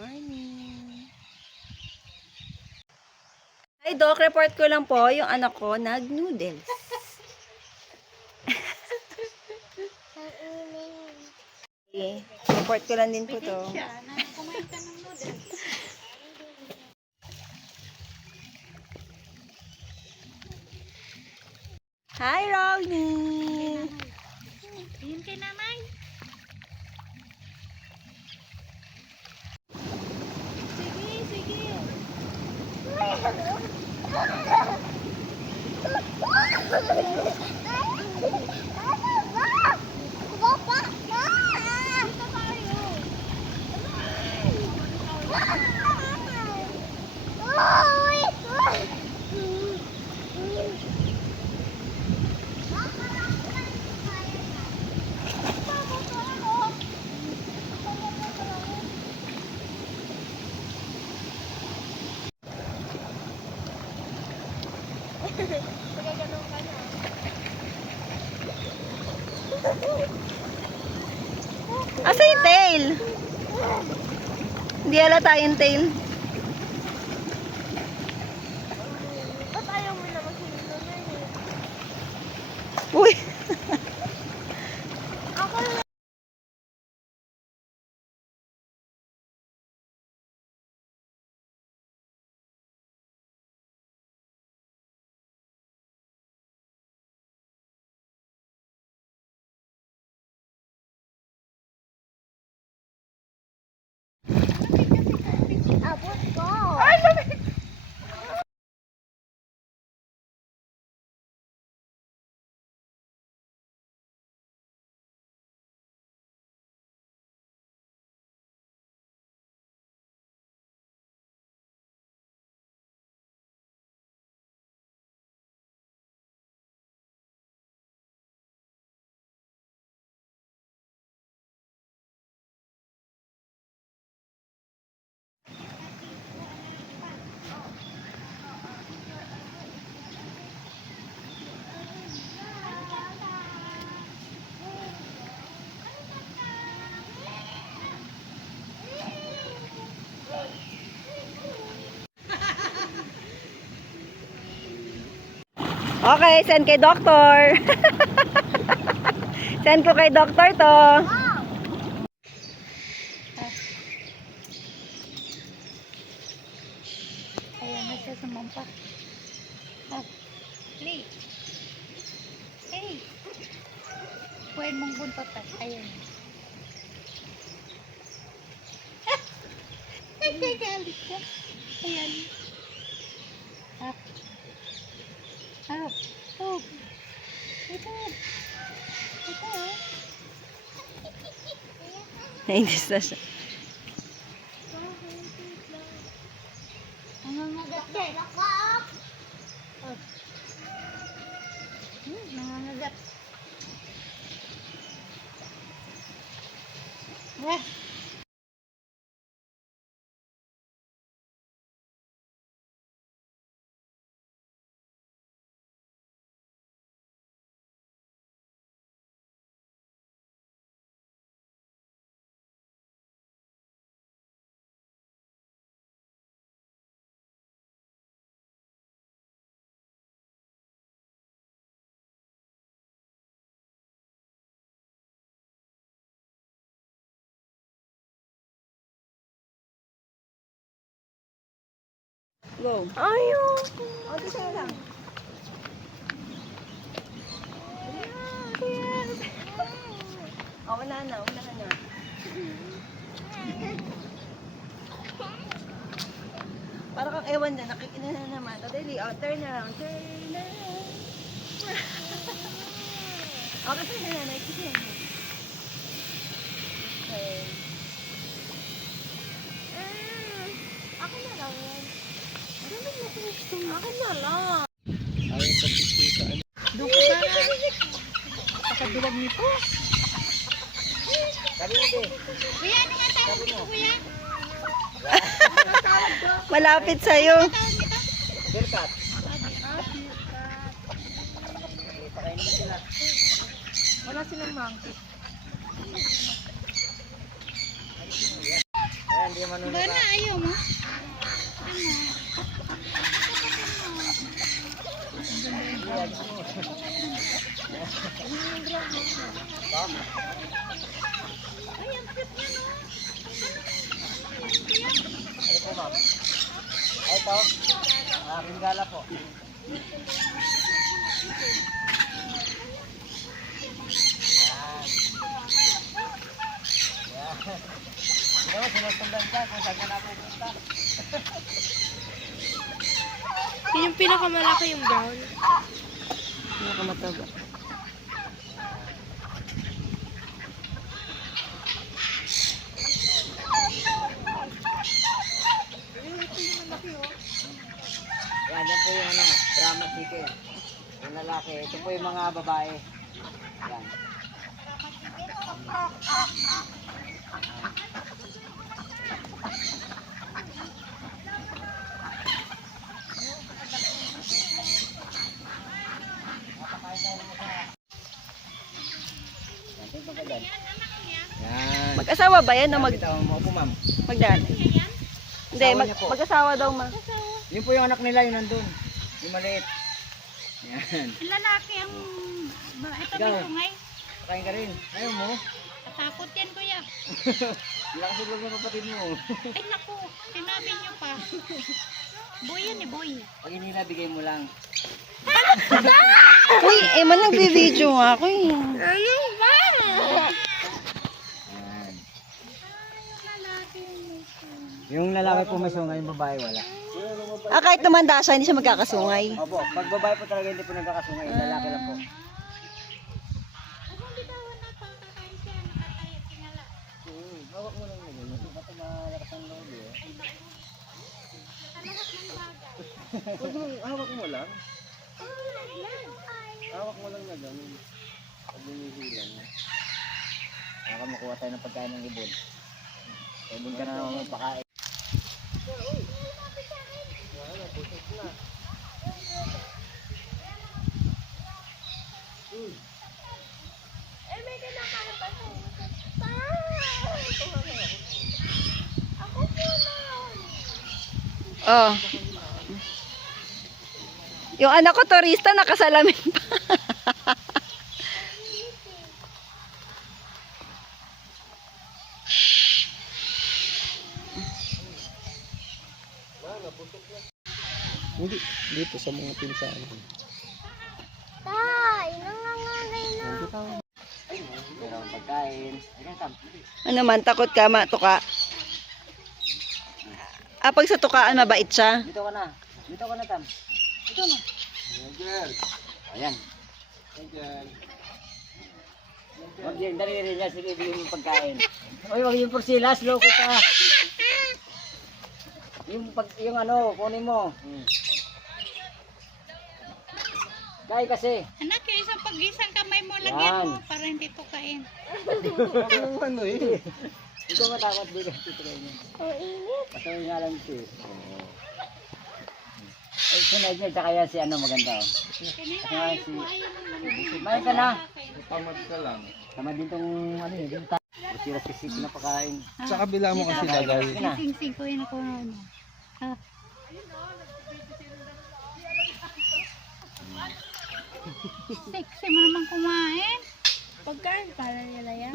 Morning. Hi Doc, report ko lang po yung anak ko nag-noodles. Okay. Report ko lang din po to. Kumain ka ng noodles. Hi Rodney! Yun kay nanay. Sige, sige. Asa yung tail? Hindi halata yung tail. Ba't ayaw mo naman sinito na eh? Uy! Ako lang. Abot ko. Ay, Okay, send kay doktor. Send ko kay doktor to. ayan na siya sumampa. Ah, play. Hey. Pwede mong buntotan. Ayan. Nagagalit ka. Ayan. Ah. Ah. Oh. Ito. Ito. Nainis na siya. Nangangagat ka eh. Oh. Nangangagat. Wah. Go. Ayaw. O, di sa'yo lang. O, wala na. Wala na. Para kang ewan na. Nakikina na naman. O, dali. O, turn around. Turn around. O, kasi na na. Nakikita na. Okay. Ako na lang yan. Marami na ko gusto mo. Ako na lang. Ayaw sa pipisa. Doon ko sana. Pakabilag nito. Kuya, ano nga tawag nito, kuya? Malapit sa'yo. Delcat. Wala silang monkey. Ayan, di manunod. Ano po, ma'am? Ito. Bengala po. Yan. Hindi naman, sinusundan ka kung saan ka napupunta. Yun yung pinakamalaki yung brown. Pinakamataba. Yan, yan po yung ano, drama chicken. Yung lalaki, ito po yung mga babae. Yan. Yan, ito ka dyan. Yan. Mag-asawa ba yan o Bitawan mo po, ma'am. magdaan? Hindi, Asawa niya po. mag-asawa daw ma. Yun po yung anak nila, yung nandun. Yung maliit. Yan. Lalaki ang... Ito Ikaw. ba ngay? Kain ka rin. Ayaw mo. Katakot yan kuya. Lakas yung mga kapatid mo. Ay naku, sinabi niyo pa. Boy yan eh, boy. Pag hinila, bigay mo lang. Uy, man nagbibideo nga ako eh. Ano ba? Yan. Yung lalaki po may sungay, yung babae wala. Ah, kahit tumanda siya, hindi siya magkakasungay. Opo, pag babae po talaga hindi po nagkakasungay, yung lalaki lang po. Hawak mo lang naman. Ba't malakas ang loob eh? Hawak mo lang. Hawak mo lang na gano'n. Pag hinihilan. Baka makuha tayo ng pagkain ng ibon. Ibon ka na naman magpakain. Oh. Yung anak ko, turista, nakasalamin pa. Hindi, dito sa mga pinsan. Tay, nangangalay na. Meron pagkain. Ayan, Tam. Ano man, takot ka, matuka. Ah, pag sa tukaan, mabait siya. Dito ka na. Dito ka na, Tam. Dito na. Ayan. Wag yan, dali rin niya. Sige, bigyan mo yung pagkain. Uy, wag yung porsilas. Loko ka. Yung ano, kunin mo. Kaya kasi. Anak, yung isang kamay mo Yan. lagyan mo para hindi tukain. Ano eh. Ito matakot dito. Oh, init. Pasawin nga lang ito eh. Ay, sunod niya. Tsaka yan si ano maganda oh. Tsaka si... Main ka na. Tamad ka lang. Tama din tong ano eh. Yung siras kasi pinapakain. Sa kabila mo kasi lagay. Sige na. Sing-sing ko yun ako ano. Ah. Sexy mo naman kumain. Pagkain para nila yan.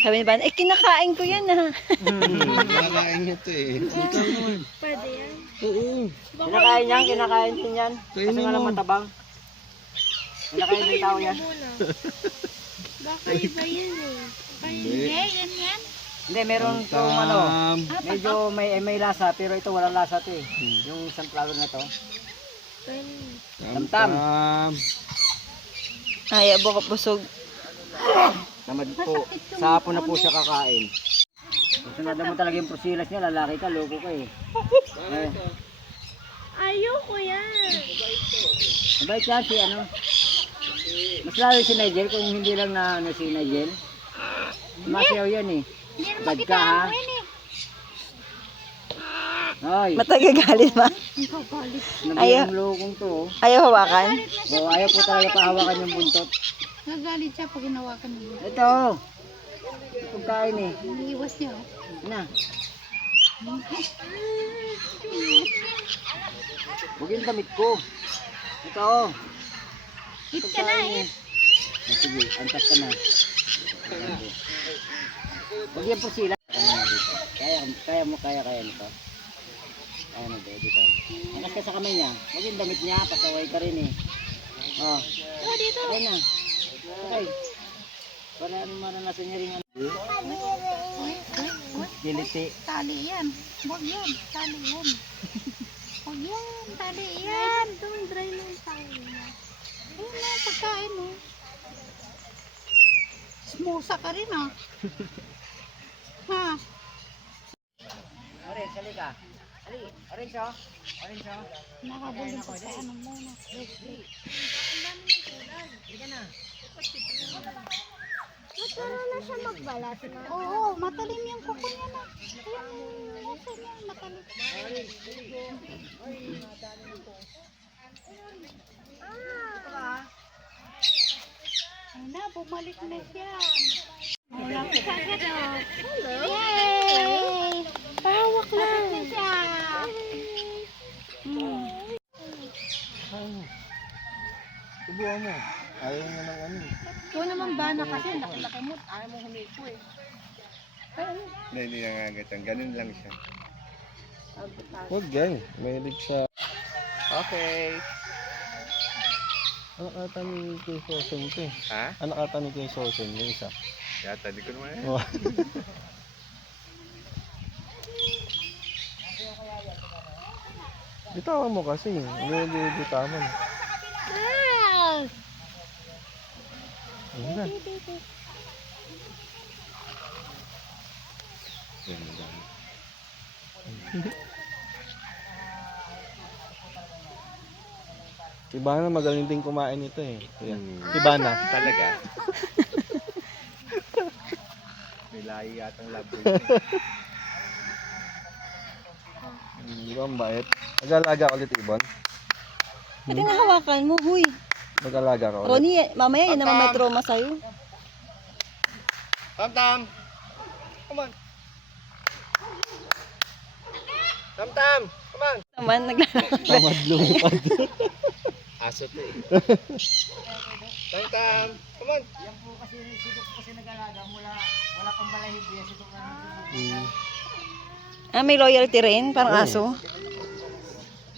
Sabi ni Van, kinakain ko yan ah. Nakain niya ito eh. Ikaw naman. Pwede yan. Oo. Kinakain din yan. Kasi Kainin nga lang mo. matabang. Kinakain din tao yan. Baka iba yan eh. Hindi, yan yan. Hindi, meron itong ano. Tam. Medyo may lasa, pero ito walang lasa ito eh. Yung sunflower na to. Tam. Tam. Ay, abo ka busog. Tamad po. Sa hapon na po siya kakain. Sunod mo talaga yung porsilas niya, lalaki ka, loko ka eh. Eh, Ayoko yan. mabait yan si ano. Mas lalo si Nigel kung hindi lang na ano si Nigel. Masayaw yan eh. Hindi naman Bad kita ka ha. ano yan eh. Ay, Matagagalit ba? Ang kagalit. nabiyang lokong to. Oh. Ayaw hawakan? O, ayaw po talaga pahawakan yung buntot. Nagalit siya pag hinawakan mo. Ito. Pagkain eh. Iniiwas niya. Oh. Na. Huwag yung damit ko. Ito oh. Hit ka na, hit. Sige, antas ka na. Huwag yan po sila. Kaya mo nito. Kaya mo dito. Angas ka sa kamay niya. Huwag yung damit niya, pasaway ka rin eh. Oh. Oh, dito. Okay na. Okay. Para maranasan niya rin ano. Giliti. Tali yan. Huwag yan. Tali yan. Huwag yan. Tali yan. Doon, dry lang tayo na. Ayun na, pagkain mo. Smusa ka rin ah. Ha? Orange, sali ka. Sali. Orange oh. Orange oh. Nakabulong ko sa ano muna. Matalo na siya magbalat na. Oo, matalim yung kuko niya na. Ayun, nasa niya, matalim. Ayun na, bumalik na siya. Wala ko pa siya daw. Yay! Pawak Bumalik na siya. Subuhan mo. Ayaw niya ng ano. Ikaw naman ba na kasi laki-laki mo, ayaw mo humiko eh. Hindi nangangatan. Ganun lang siya. Huwag gan. Mahilig siya. Okay. Ano kata ni Kuya Sosen ito eh? Ha? Ano kata ni Kuya Sosen yung isa? Yata, di ko naman yan. Oh. Bitawan mo kasi. Hindi bitawan. Ayun na. Si Bana magaling din kumain ito eh. Yan. Si Bana. Talaga? May lahi yatang labo. Di ba ang bait? Mag-alaga ulit ibon? Pwede na hawakan mo, huy. Mag-alaga ka ulit. Ronnie, mamaya yan naman may trauma sa'yo. Tam-tam! Come on! Tam-tam! Come on! Naman, naglalakad. Tamad lumipad. Aso to eh. Tam-tam! Come on! Yan po kasi sidok kasi nag-alaga wala pang balahibo yan sidok na. Ah, may loyalty rin, parang aso.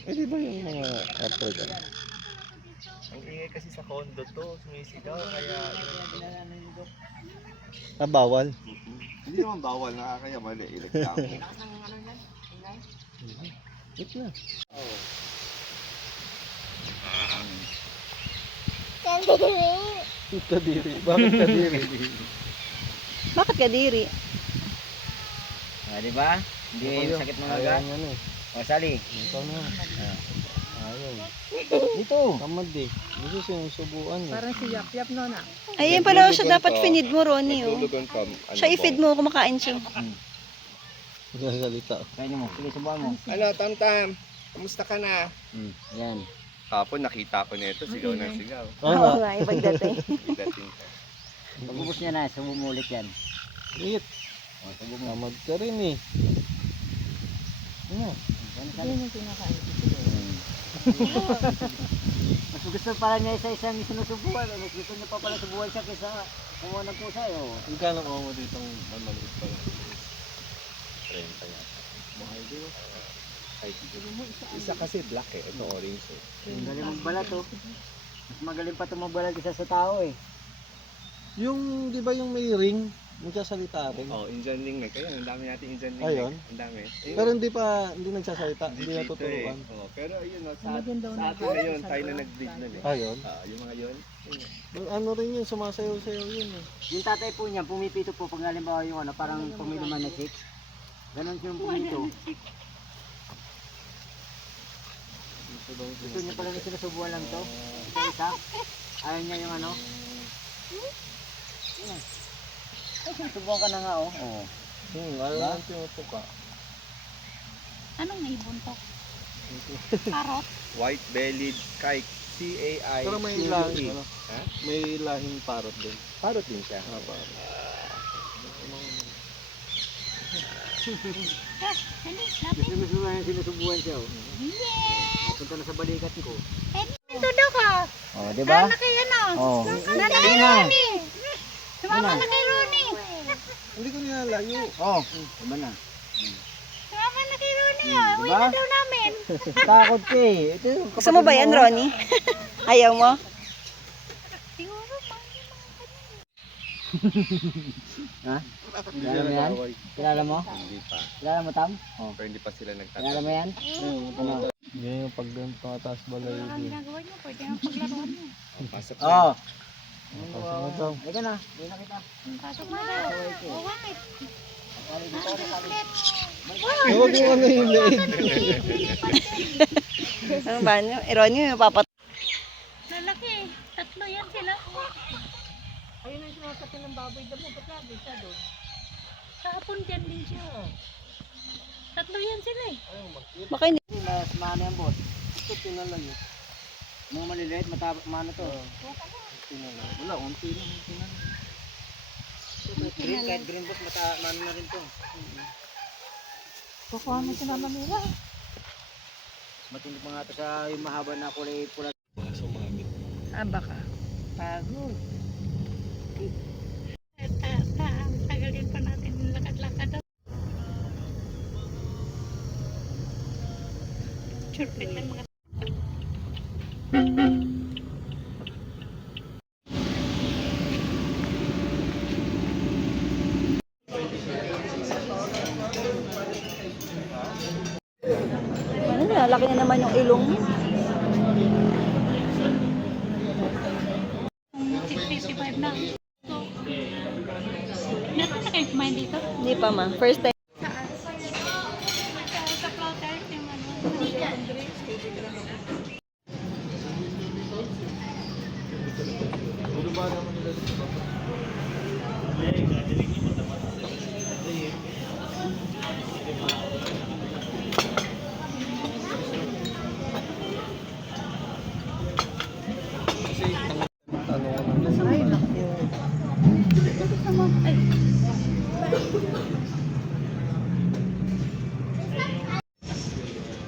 Eh di ba yung mga African? Ang ingay kasi sa condo to, sumisigaw kaya... Ah, bawal? Hindi naman bawal, nakakaya mali, ireklamo. Wait na. Kadiri. Bakit kadiri? Bakit kadiri? Ah, di ba? Hindi yung sakit mo naga. Ayaw yan eh. O, sali. Ito na. Ayaw. Dito. Tamad eh. Gusto sinusubuan eh. Parang si Yap-Yap no na. Ayun pala siya dapat finid mo, Ronnie. Oh. Siya i-feed mo, kumakain siya. Nagsasalita. Kainin mo. Sige, subuhan mo. Ano, Tam-Tam? Kamusta ka na? Yan. Hapon nakita ko nito, sigaw ng sigaw. Oo nga, ipagdating. Dating ka. Pag-ubos niya na, subo mo ulit yan. Wait. O, subo mo. Tamad ka rin eh. Ano? Yun yung kinakain. Mas gusto pala niya isa-isa yung sinusubuhan. Mas gusto niya pa pala subuhan siya kaysa kumuha ng pusa. Magkano ko mo ditong maliit pa lang? 30 yan. Mahal din oh. Isa kasi black eh, ito orange eh. Ang galing magbalat oh. Mas magaling pa ito magbalat isa sa tao eh. Yung, di ba yung may ring? Nagsasalita rin? Oh, Indian ring eh. Kaya ang dami natin Indian ring. Ayun. Ang dami. Pero hindi nagsasalita, hindi natuturuan. Oh, pero yun oh, sa Binigyan daw atin ng na yun, tayo na nag-breed nun eh. Ayun. Yung mga yun. Ano rin yun, sumasayaw-sayaw yun eh. Yung tatay po niya, pumipito po pag halimbawa yung ano, parang pag may naman na chick. Ganon yung pumito. Gusto niya pala na sinusubuhan lang to. Isa-isa. Ayaw niya yung ano. Yan. Ay, sinusubuhan ka na nga oh. Oo. Ayaw lang tinutuka. Anong naibon to? Parot? White-bellied kite. C-A-I. Pero may C-U-E. lahing, ano? Ha? May lahing parot din. Parot din siya. Ah, parot. Gusto niya sinusubuhan siya oh. Napunta na sa balikat ko. Nandun ako. Oh, di ba? Nana kay ano? Oh. Nana kay Sige na. Ronnie. Sumama na kay Ronnie. Hindi ko nilalayo. Oh, diba na? Sumama na kay Ronnie. Oh. Uwi Diba? na daw namin. Takot ka eh. Ito yung Gusto mo ba yan, Ronnie? Ayaw mo? Siguro, Ha? Kilala mo yan? Kilala mo? Hindi pa. Kilala mo, Tam? Oh. Pero hindi pa sila Kilala nagtatanong. mo yan? Ano? Yan yung pag pangataas balay. ang ginagawa niyo. Pwede ang paglaruan niyo. Pasok na. Oo. Pasok na, Tam. Ika na. Hindi na kita. Pasok na daw. Oh, bakit? Huwag mo ano yung leeg. Ano ba? Ronnie, may papat... Lalaki. Tatlo yan sila. Ayun ang sinasakit ng baboy damo. Ba't lagi siya doon? Kahapon dyan din siya. Tatlo yan sila eh. Baka hindi. Mas maano yan, boss. Ito pinalayo. Mga maliliit, maano to. Wala, unti lang. Green, kahit green boss, maano na rin to. Kukuha mo si Mama Mila. Matindi pa nga to sa yung mahaba na kulay pula. Ah, baka. Pagod. Tagalin pa natin yung lakad-lakad. Churpit ng mga Ano na, laki na naman yung ilong mo. 55 na. So, natin na kayo kumain dito? Hindi pa ma. First time. Sa plotter, yung ano.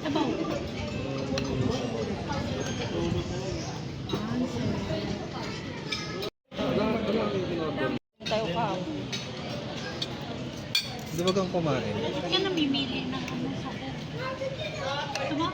Sabaw. Tayo ka. Di ba kang kumain? Kaya namimili ng ano sa ko. Diba?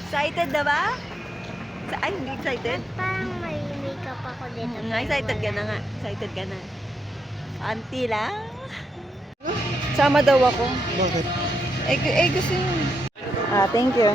Excited na ba? Ay, hindi excited? Parang may makeup ako dito. Excited ka na nga. Excited ka na. Auntie lang. Sama daw ako. Bakit? Gusto yun. Ah, thank you.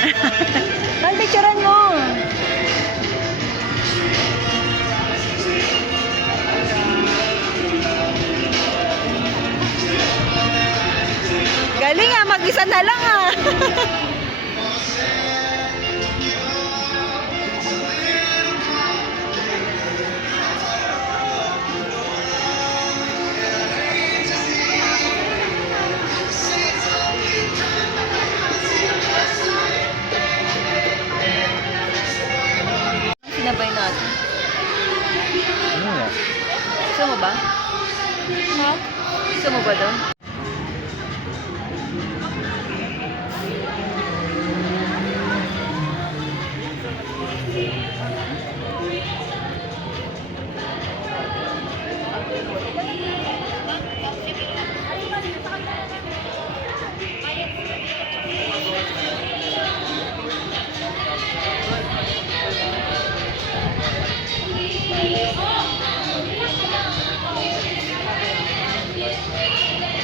Ay, picturean mo. Galing ah, mag-isa na lang ah. Sinabay natin. Ano nga? Gusto mo ba? Ha? Gusto mo ba doon?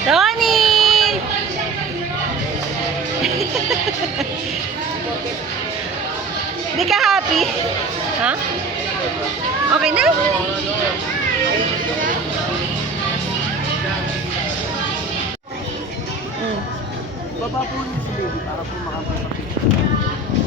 Ronnie! Di ka happy? Ha? Okay na? Baba po niyo si baby para po makapagpapicture.